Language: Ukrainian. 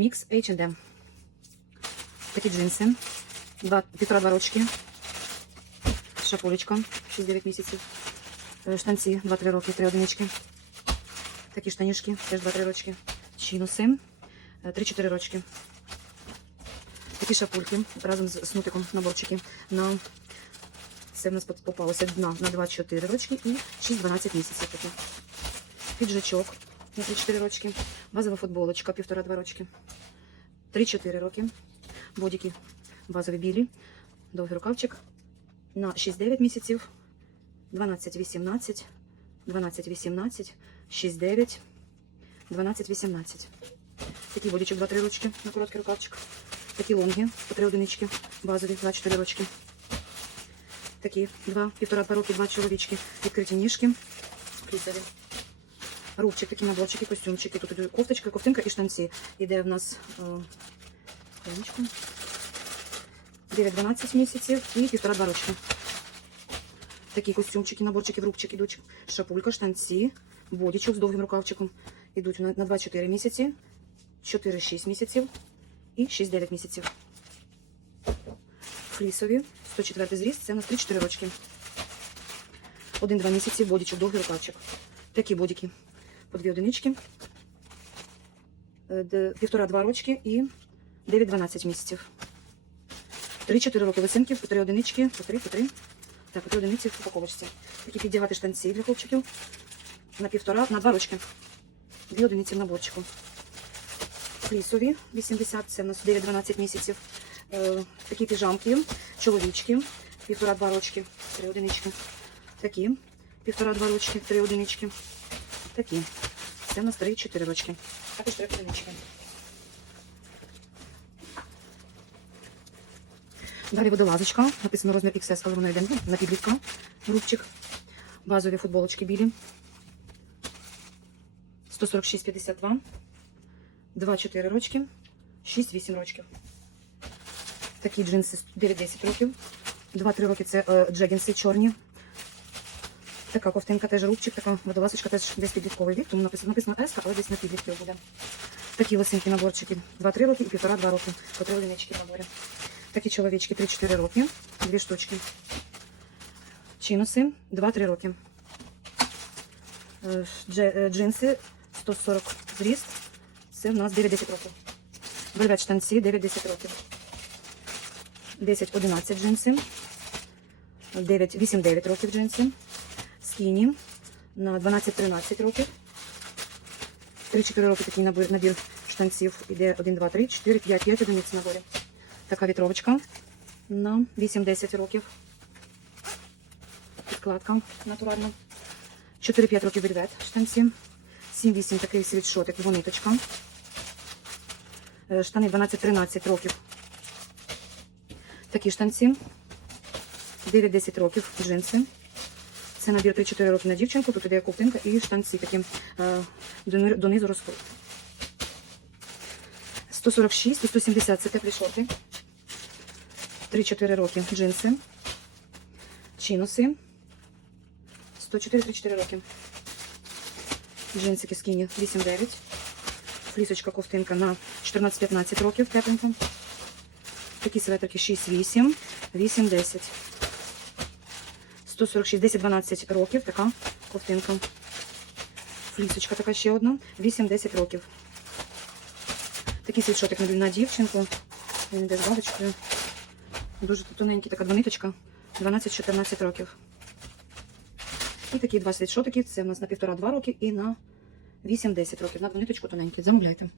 Мікс H&M. Такі джинси. Два, півтора-два рочки. Шапулечка. 6-9 місяців. Е, Штанці 2-3 роки, 3 одинички. Такі штанішки, теж 2-3 рочки. Чинуси. е, 3-4 рочки. Такі шапульки разом з снутиком наборчики на це в нас поп- попалося дна на 2-4 рочки і 6-12 місяців такі. Піджачок 3-4 рочки. Базова футболочка, 1,5-2 рочки. 3-4 роки. Бодіки базові білі. Довгий рукавчик на 6-9 місяців. 12-18, 12-18, 6-9, 12-18. Такий бодічок 2-3 рочки на короткий рукавчик. Такі лонги по 3 одинички, базові 2-4 рочки. Такі два, півтора-два роки, два чоловічки, відкриті ніжки, флісові. Рубчик, такі наборчики, костюмчики. Тут іде кофточка, ковтинка і штанці. Іде в нас хвилиночку. 9-12 місяців і півтора-два рочки. Такі костюмчики, наборчики в рубчик ідуть. Шапулька, штанці, бодічок з довгим рукавчиком. Ідуть на на 2-4 місяці, 4-6 місяців і 6-9 місяців. Флісові, 104 зріст, це у нас 3-4 рочки. 1-2 місяці, бодічок, довгий рукавчик. Такі бодіки по дві одинички. Е, Півтора-два рочки і 9-12 місяців. 3-4 роки висинки, по 3 одинички, по 3, по 3. Так, по 3 одиниці в упаковочці. Такі піддягати штанці для хлопчиків. На півтора, на 2 рочки. Дві одиниці в наборчику. Флісові 80, це у нас 9-12 місяців. Е, такі піжамки, чоловічки, півтора-два рочки, 3 одинички. Такі, півтора-два рочки, 3 одинички. Такі. Це у нас 3-4 рочки. Також 3 одинички. Далі водолазочка. Написано розмір XS, але воно йде на підлітка. Рубчик. Базові футболочки білі. 146,52. 2-4 рочки. 6-8 рочків. Такі джинси 9-10 років. 2-3 роки це е, джегінси чорні. Така ковтинка теж рубчик, така водолазочка теж десь підлітковий вік, тому написано, написано S, але десь на підлітків буде. Такі лосинки наборчики 2-3 роки і 1,5-2 роки. По 3 одинички наборі. Такі чоловічки 3-4 роки, дві штучки. Чинуси 2-3 роки. Е, е, Джинси 140 зріст. Це в нас 9-10 років. Вельвет штанці 9-10 років. 10-11 джинси. 9, 8-9 років джинси. Скіні на 12-13 років. 3-4 роки такий набір, набір штанців. Іде 1, 2, 3, 4, 5, 5 одиниць наборі. Така вітровочка на 8-10 років. Підкладка натуральна. 4-5 років вельвет штанці. 7-8 такий світшотик, вониточка. Е, Штани 12-13 років. Такі штанці. 9-10 років джинси. Це набір 3-4 роки на дівчинку. Тут іде ковтинка і штанці такі донизу розкрут. 146 і 170 це теплі шорти. 3-4 роки джинси. Чинуси. 104-3-4 роки. Джинсики скіні 8-9. Флісочка ковтинка на 14-15 років тепленька. Такі светрики 6-8, 8-10. 146, 10-12 років така ковтинка. Флісочка така ще одна, 8-10 років. Такий світшотик на- дівчинку. Він йде з. Дуже тоненький, така двониточка. 12-14 років. І такі два світшотики. Це в нас на 1,5-2 роки і на 8-10 років. На двониточку тоненькі. Замовляйте.